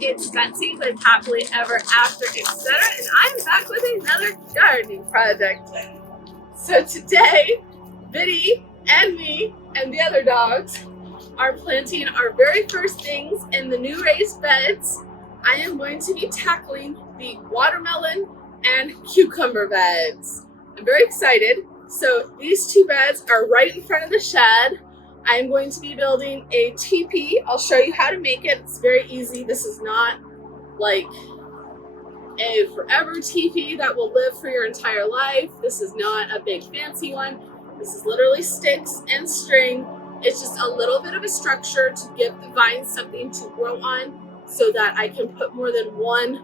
it's Betsy with Happily Ever After, etc. And I'm back with another gardening project. So today, Biddy and me and the other dogs are planting our very first things in the new raised beds. I am going to be tackling the watermelon and cucumber beds. I'm very excited. So these two beds are right in front of the shed. I'm going to be building a teepee. I'll show you how to make it. It's very easy. This is not like a forever teepee that will live for your entire life. This is not a big fancy one. This is literally sticks and string. It's just a little bit of a structure to give the vines something to grow on so that I can put more than one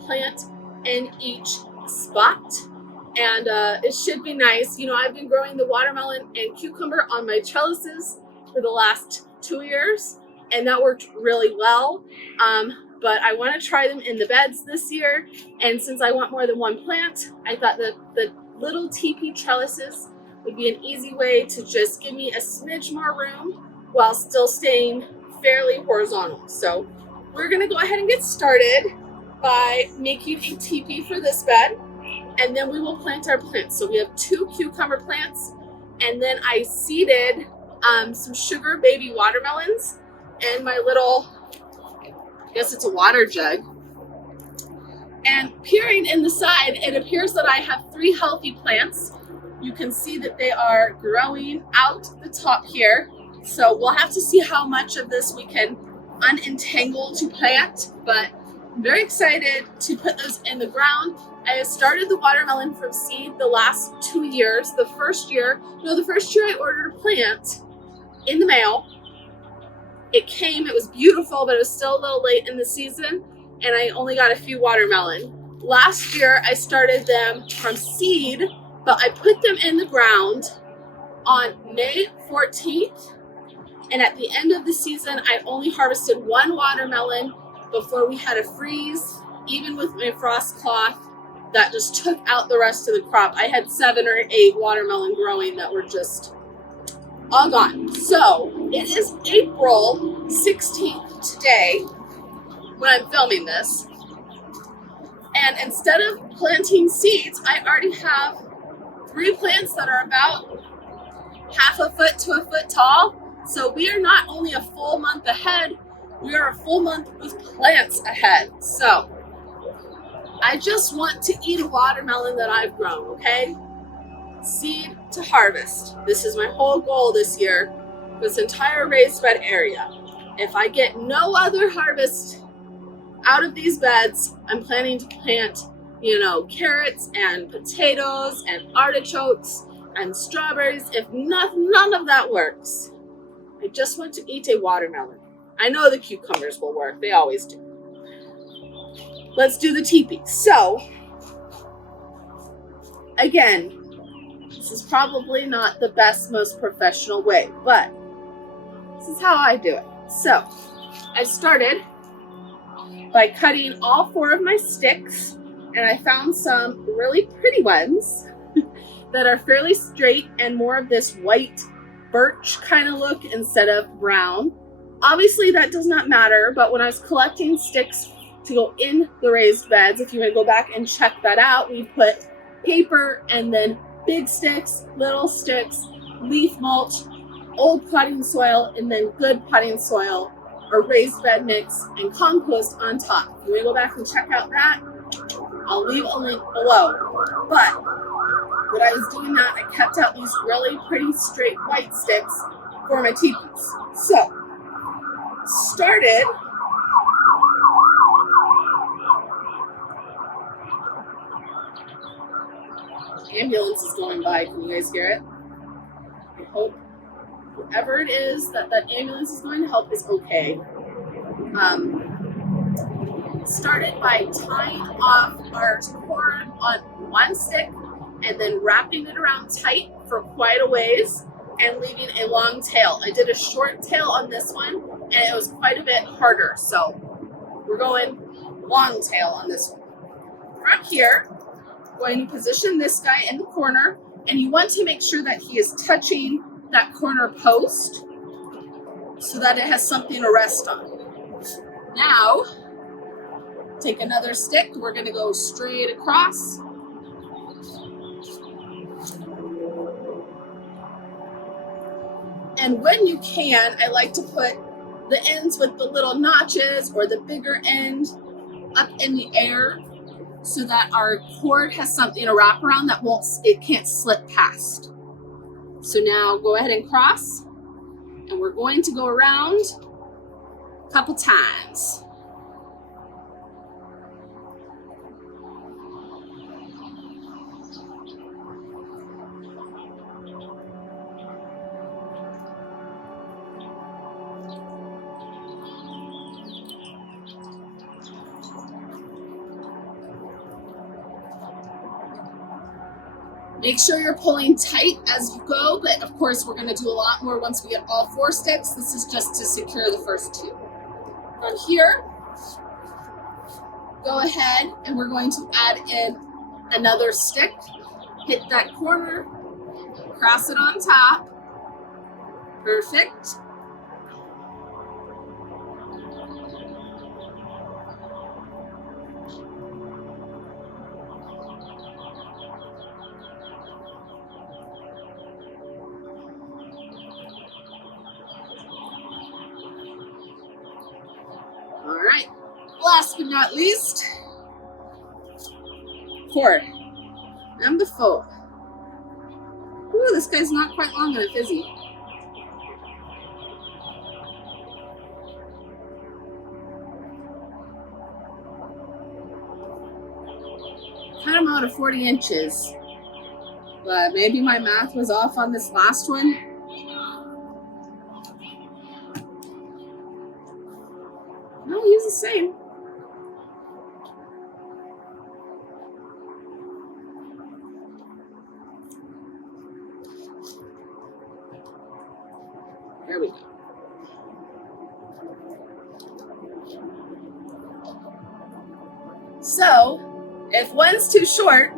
plant in each spot. And it should be nice. You know, I've been growing the watermelon and cucumber on my trellises for the last 2 years, and that worked really well. But I want to try them in the beds this year. And since I want more than one plant, I thought that the little teepee trellises would be an easy way to just give me a smidge more room while still staying fairly horizontal. So we're going to go ahead and get started by making a teepee for this bed. And then we will plant our plants. So we have 2 cucumber plants, and then I seeded some sugar baby watermelons in my little, I guess it's a water jug. And peering in the side, it appears that I have 3 healthy plants. You can see that they are growing out the top here. So we'll have to see how much of this we can unentangle to plant, but I'm very excited to put those in the ground. I have started the watermelon from seed the last 2 years. The first year I ordered a plant in the mail. It came, it was beautiful, but it was still a little late in the season, and I only got a few watermelon. Last year I started them from seed, but I put them in the ground on May 14th, and at the end of the season I only harvested 1 watermelon before we had a freeze, even with my frost cloth. That just took out the rest of the crop. I had 7 or 8 watermelon growing that were just all gone. So it is April 16th today when I'm filming this. And instead of planting seeds, I already have 3 plants that are about half a foot to a foot tall. So we are not only a full month ahead, we are a full month with plants ahead. So I just want to eat a watermelon that I've grown, okay? Seed to harvest. This is my whole goal this year, this entire raised bed area. If I get no other harvest out of these beds, I'm planning to plant, carrots and potatoes and artichokes and strawberries. If none of that works, I just want to eat a watermelon. I know the cucumbers will work. They always do. Let's do the teepee. So, again, this is probably not the best, most professional way, but this is how I do it. So, I started by cutting all 4 of my sticks, and I found some really pretty ones that are fairly straight and more of this white birch kind of look instead of brown. Obviously, that does not matter, but when I was collecting sticks to go in the raised beds, if you want to go back and check that out, we put paper and then big sticks, little sticks, leaf mulch, old potting soil, and then good potting soil or raised bed mix and compost on top. If you want to go back and check out that, I'll leave a link below. But when I was doing that, I kept out these really pretty straight white sticks for my teepees. So, started ambulance is going by. Can you guys hear it? I hope whoever it is that ambulance is going to help is okay. Started by tying off our cord on one stick and then wrapping it around tight for quite a ways and leaving a long tail. I did a short tail on this one and it was quite a bit harder. So we're going long tail on this one. From here, going to position this guy in the corner, and you want to make sure that he is touching that corner post so that it has something to rest on. Now, Take another stick. We're going to go straight across. And when you can, I like to put the ends with the little notches or the bigger end up in the air so that our cord has something to wrap around that it can't slip past. So now go ahead and cross, and we're going to go around a couple times. Make sure you're pulling tight as you go, but of course we're going to do a lot more once we get all 4 sticks. This is just to secure the first 2. From here, go ahead and we're going to add in another stick. Hit that corner, cross it on top. Perfect. All right, last but not least, cord, number 4. Ooh, this guy's not quite long enough, is he? Cut him out of 40 inches, but maybe my math was off on this last one. No, he's the same. There we go. So, if one's too short,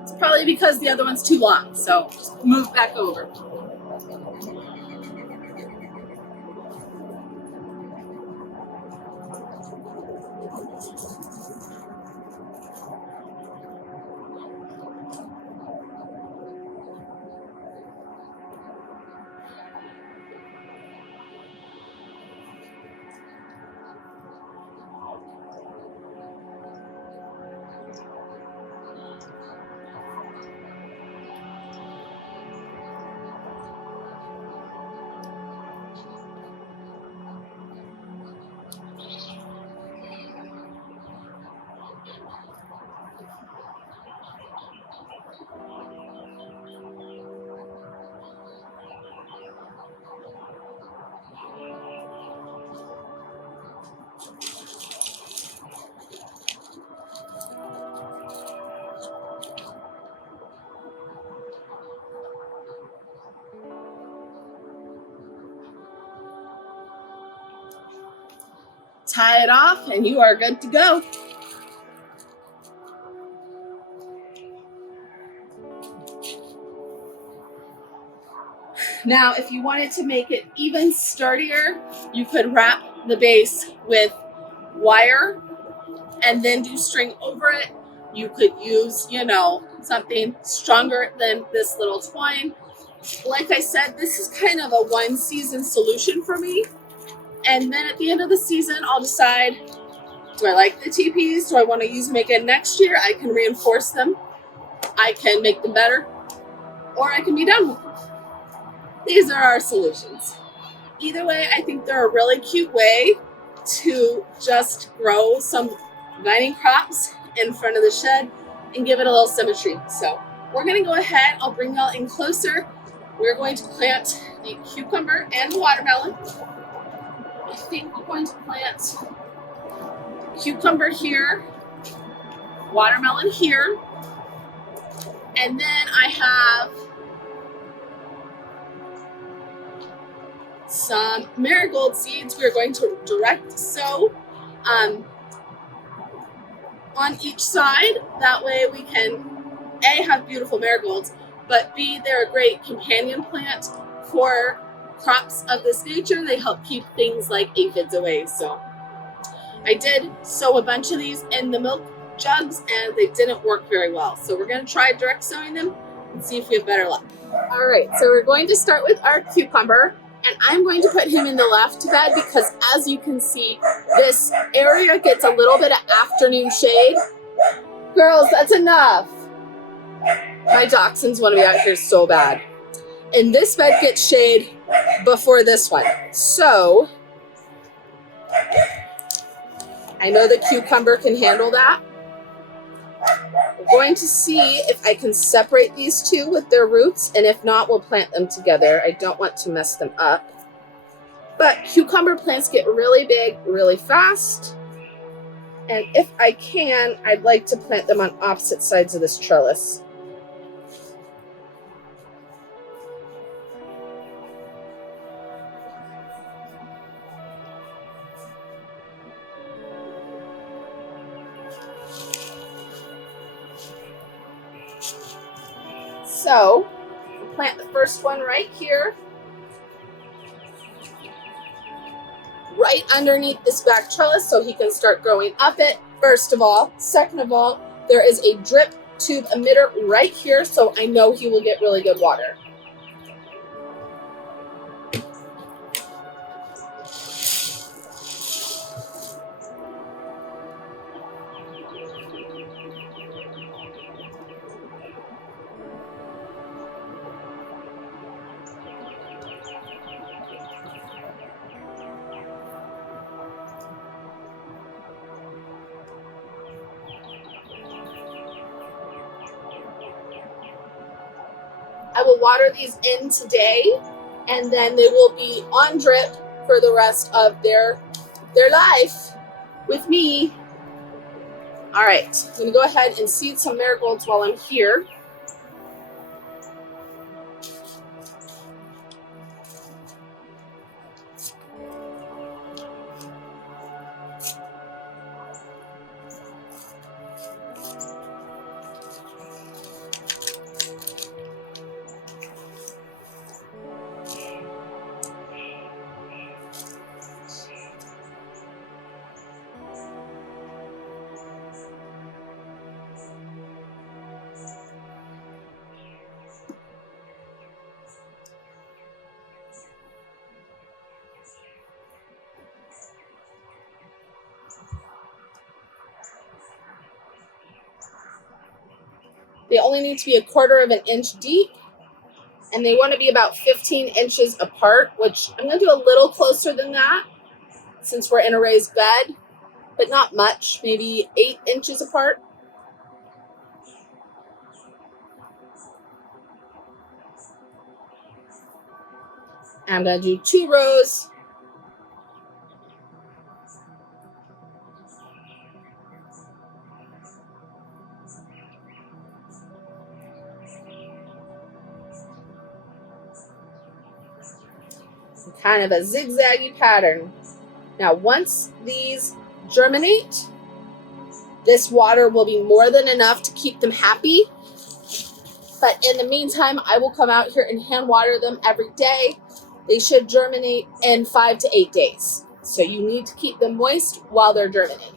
it's probably because the other one's too long. So, just move back over. Tie it off and you are good to go. Now, if you wanted to make it even sturdier, you could wrap the base with wire and then do string over it. You could use, something stronger than this little twine. Like I said, this is kind of a 1-season solution for me. And then at the end of the season, I'll decide, do I like the teepees? Do I want to use them again next year? I can reinforce them. I can make them better. Or I can be done with them. These are our solutions. Either way, I think they're a really cute way to just grow some vining crops in front of the shed and give it a little symmetry. So we're going to go ahead. I'll bring y'all in closer. We're going to plant the cucumber and the watermelon. I think we're going to plant cucumber here, watermelon here, and then I have some marigold seeds we're going to direct sow on each side. That way we can A, have beautiful marigolds, but B, they're a great companion plant for crops of this nature. They help keep things like aphids away. So I did sow a bunch of these in the milk jugs and they didn't work very well. So we're going to try direct sowing them and see if we have better luck. All right, so we're going to start with our cucumber, and I'm going to put him in the left bed because as you can see, this area gets a little bit of afternoon shade. Girls, that's enough. My dachshunds want to be out here so bad. And this bed gets shade before this one. So I know the cucumber can handle that. We're going to see if I can separate these two with their roots, and if not, we'll plant them together. I don't want to mess them up. But cucumber plants get really big really fast. And if I can, I'd like to plant them on opposite sides of this trellis. So, I'll plant the first one right here, right underneath this back trellis so he can start growing up it, first of all. Second of all, there is a drip tube emitter right here, so I know he will get really good water. I will water these in today, and then they will be on drip for the rest of their life with me. All right, I'm going to go ahead and seed some marigolds while I'm here. They only need to be 1/4 of an inch deep, and they want to be about 15 inches apart, which I'm going to do a little closer than that since we're in a raised bed, but not much, maybe 8 inches apart. And I'm going to do 2 rows. Kind of a zigzaggy pattern. Now, once these germinate, this water will be more than enough to keep them happy. But in the meantime, I will come out here and hand water them every day. They should germinate in 5 to 8 days. So you need to keep them moist while they're germinating.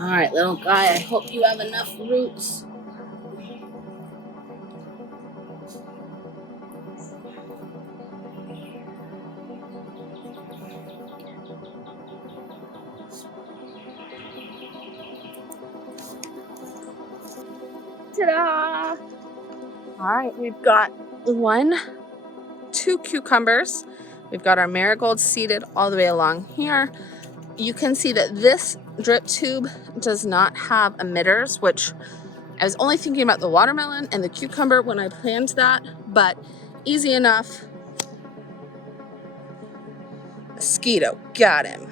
All right, little guy, I hope you have enough roots. Ta-da! All right, we've got 2 cucumbers. We've got our marigolds seeded all the way along here. You can see that this drip tube does not have emitters, which I was only thinking about the watermelon and the cucumber when I planned that, but easy enough. Mosquito, got him.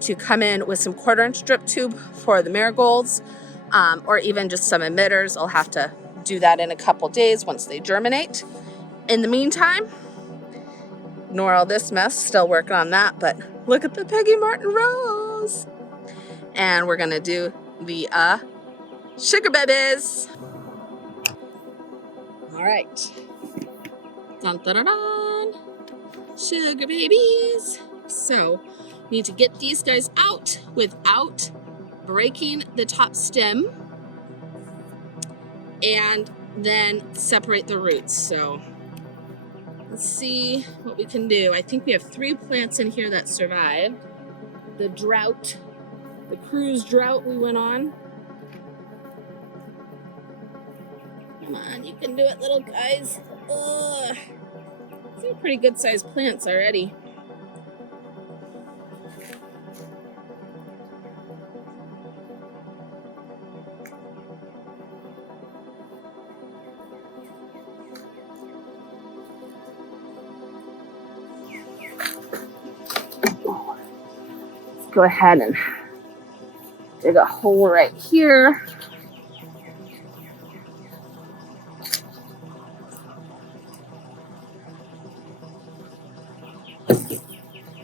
To come in with some 1/4 inch drip tube for the marigolds, or even just some emitters. I'll have to do that in a couple days once they germinate. In the meantime, ignore all this mess, still working on that, but look at the Peggy Martin rose. And we're gonna do the sugar babies. All right. Dun, dun, dun, dun. Sugar babies. So, need to get these guys out without breaking the top stem, and then separate the roots. So, let's see what we can do. I think we have 3 plants in here that survived the drought, the cruise drought we went on. Come on, you can do it, little guys. Ugh. These are pretty good sized plants already. Let's go ahead and dig a hole right here.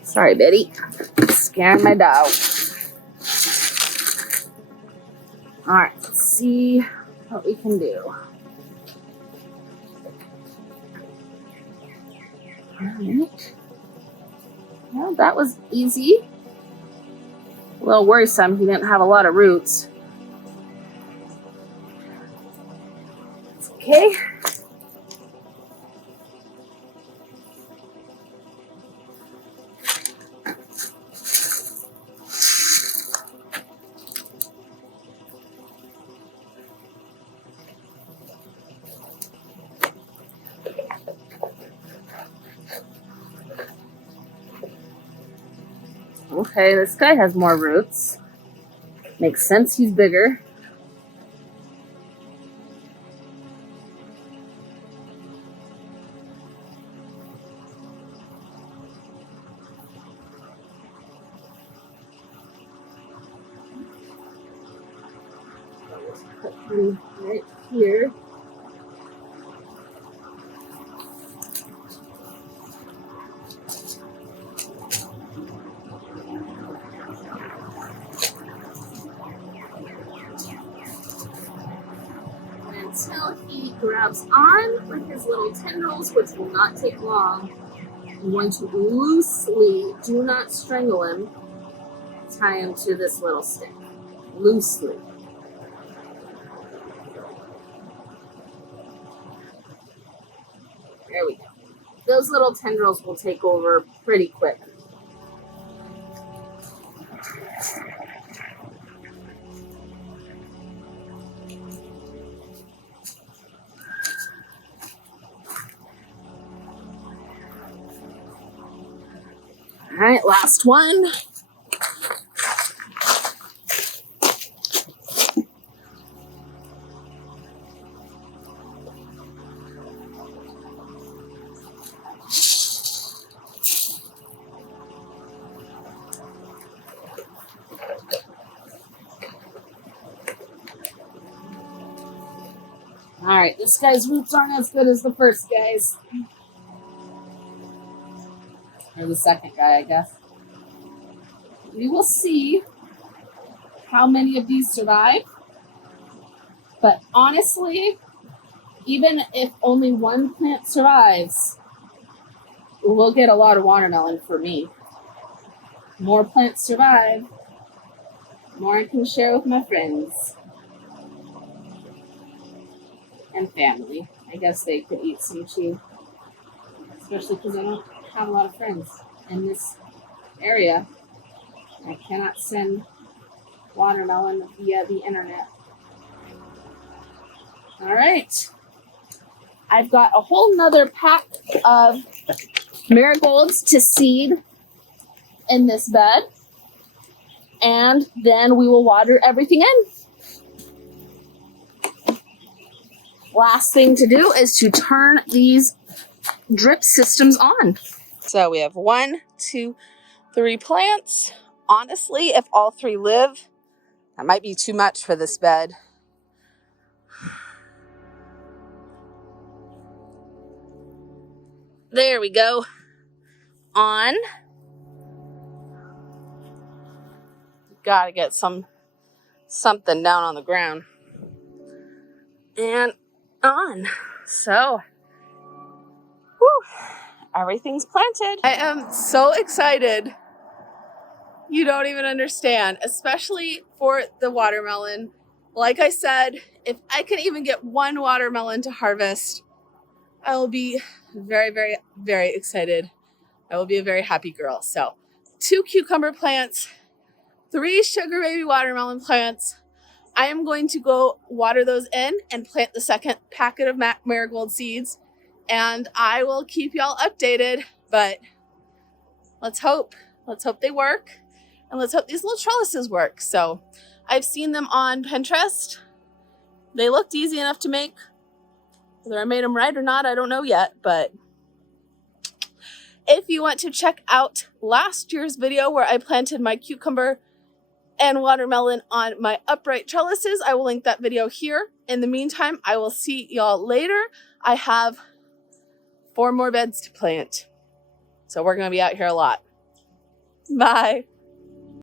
Sorry, Betty. Scaring my dog. All right, let's see what we can do. All right. Well, that was easy. A little worrisome. He didn't have a lot of roots. It's okay. Okay, this guy has more roots. Makes sense, he's bigger. Put him right here. Until he grabs on with his little tendrils, which will not take long, I'm going to loosely, do not strangle him, tie him to this little stick. Loosely. There we go. Those little tendrils will take over pretty quick. All right, last one. All right, this guy's roots aren't as good as the first guy's. Or the second guy, I guess. We will see how many of these survive. But honestly, even if only one plant survives, we'll get a lot of watermelon for me. More plants survive, more I can share with my friends and family. I guess they could eat some too, especially because I don't have a lot of friends in this area. I cannot send watermelon via the internet. All right. I've got a whole nother pack of marigolds to seed in this bed. And then we will water everything in. Last thing to do is to turn these drip systems on. So we have 1, 2, 3 plants. Honestly, if all 3 live, that might be too much for this bed. There we go. On. Gotta get something down on the ground. And on. So, whew, everything's planted. I am so excited. You don't even understand, especially for the watermelon. Like I said, if I can even get 1 watermelon to harvest, I will be very, very, very excited. I will be a very happy girl. So 2 cucumber plants, 3 sugar baby watermelon plants. I am going to go water those in and plant the second packet of marigold seeds. And I will keep y'all updated, but let's hope they work. And let's hope these little trellises work. So I've seen them on Pinterest. They looked easy enough to make. Whether I made them right or not, I don't know yet. But if you want to check out last year's video where I planted my cucumber and watermelon on my upright trellises, I will link that video here. In the meantime, I will see y'all later. I have 4 more beds to plant. So we're going to be out here a lot. Bye.